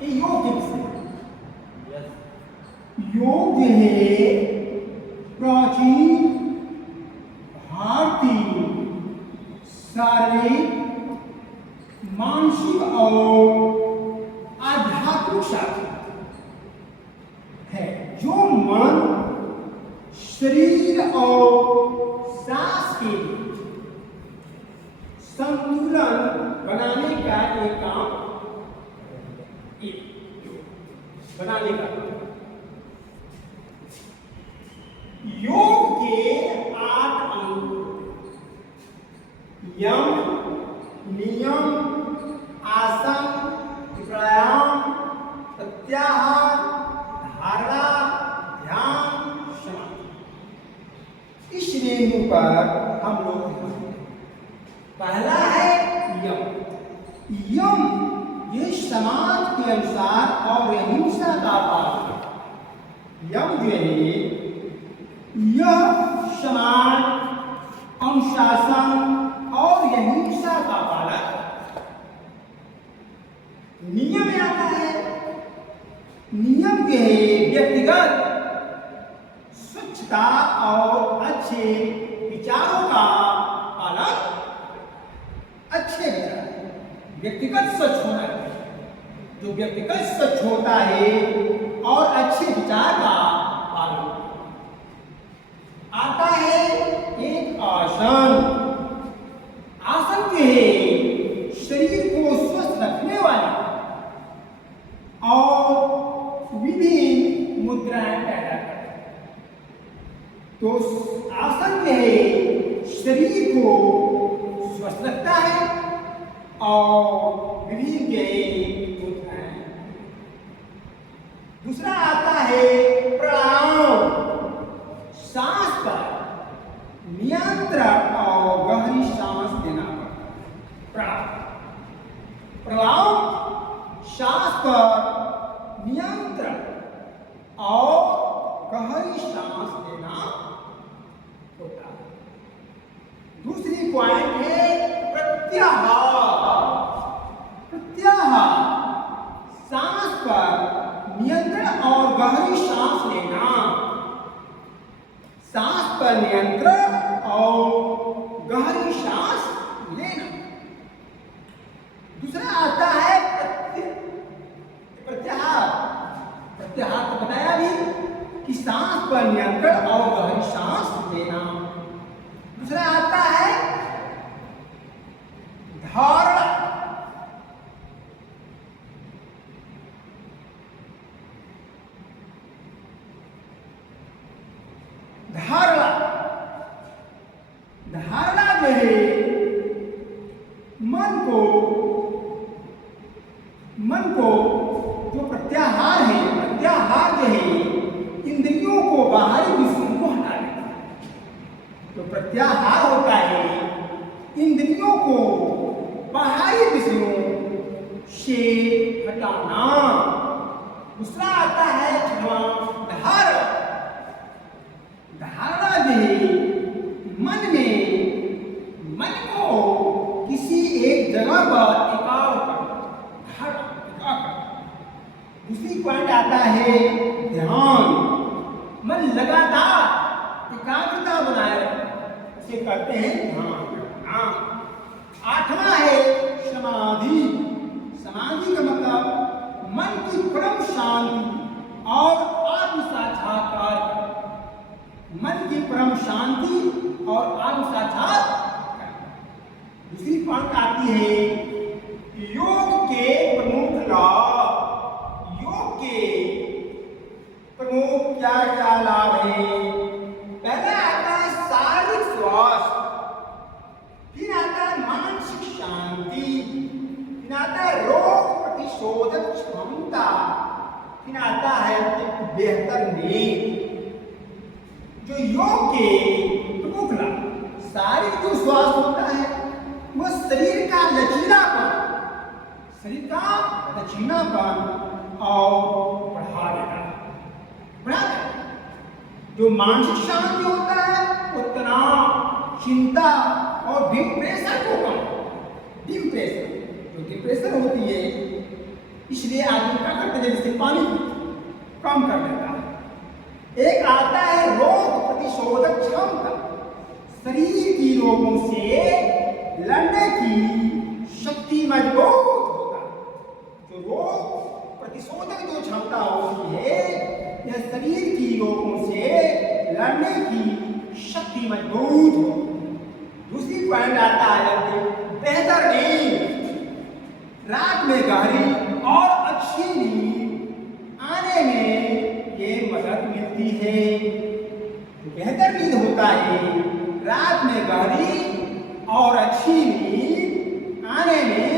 ये योग के विषय में। योग है प्राचीन भारतीय शारीरिक, मानसिक और आध्यात्मिक शास्त्र है जो मन, शरीर और सांस के संतुलन बनाने का एक काम, बनाने का योग के 8 अंग: यम, नियम, आसन, प्राणायाम, प्रत्याहार, धारणा, ध्यान, समाधि। इस रेणु पर हम लोग पहला है यम। यम ये समाज के अनुसार और अहिंसा का पालन। यम जो है यह समाज, अनुशासन और अहिंसा का पालन। नियम में आता है, नियम के व्यक्तिगत स्वच्छता और अच्छे विचारों का पालन। अच्छे विचार, व्यक्तिगत स्वच्छ होना है। जो व्यक्तिगत स्वच्छ होता है और अच्छे विचार का पालन आता है एक आसन। आसन के शरीर को स्वस्थ रखने वाले और विभिन्न मुद्राएं पैदा करते हैं। तो आसन के शरीर को स्वस्थ रखता है और विभिन्न मुद्राएं। दूसरा आता है प्राणायाम। सांस पर नियंत्रण और गहरी सांस देना पड़ता है। प्राणायाम सांस पर नियंत्रण और गहरी सांस देना होता है। दूसरी पॉइंट है प्रत्याहार। प्रत्याहार सांस पर नियंत्रण और गहरी सांस लेना। सांस पर नियंत्रण और गहरी सांस लेना। दूसरा आता है प्रत्याहार। प्रत्याहार तो बताया भी कि सांस पर नियंत्रण और गहरी सांस लेना। दूसरा आता है धारणा। धारणा धारणा जो है मन को जो प्रत्याहार है, प्रत्याहार जो है इंद्रियों को बाहरी विषयों को हटा देता है। तो प्रत्याहार होता है इंद्रियों को बाहरी विषयों से हटाना। दूसरा आता है धारणा। धारणा जो है मन को किसी एक जगह पर एकाग्र करना। दूसरी पॉइंट आता है ध्यान। मन लगातार एकाग्रता बनाए उसे कहते हैं ध्यान। 8वां है समाधि। समाधि का मतलब मन की परम शांति और आत्म साक्षात्कार। मन की परम शांति और आत्म साक्षात्कार। दूसरी पॉइंट आती है योग के प्रमुख लाभ। योग के प्रमुख क्या क्या लाभ है? पहला आता है शारीरिक स्वास्थ्य, फिर आता है मानसिक शांति, फिर आता है रोग प्रतिशोधक क्षमता, फिर आता है बेहतर नींद। जो योग के प्रमुख लाभ, शारीरिक जो स्वास्थ्य होता है वह शरीर का लचीलापन और बढ़ा देता है। जो मानसिक शांति होता है वो तनाव, चिंता और डिप्रेशन को कम। डिप्रेशन जो डिप्रेशन होती है इसलिए आदमी क्या करते हैं, जैसे पानी कम कर देता है। एक आता है रोग प्रतिशोधक क्षमता, शरीर की रोगों से लड़ने की शक्ति मजबूत होता है। जो रोग प्रतिशोधक जो क्षमता होती है, यह शरीर की रोगों से लड़ने की शक्ति मजबूत हो। दूसरी पॉइंट आता है बेहतर नींद। रात में गहरी और अच्छी नींद आने में ये मदद मिलती है। बेहतर नींद होता है रात में गहरी और अच्छी नींद आने में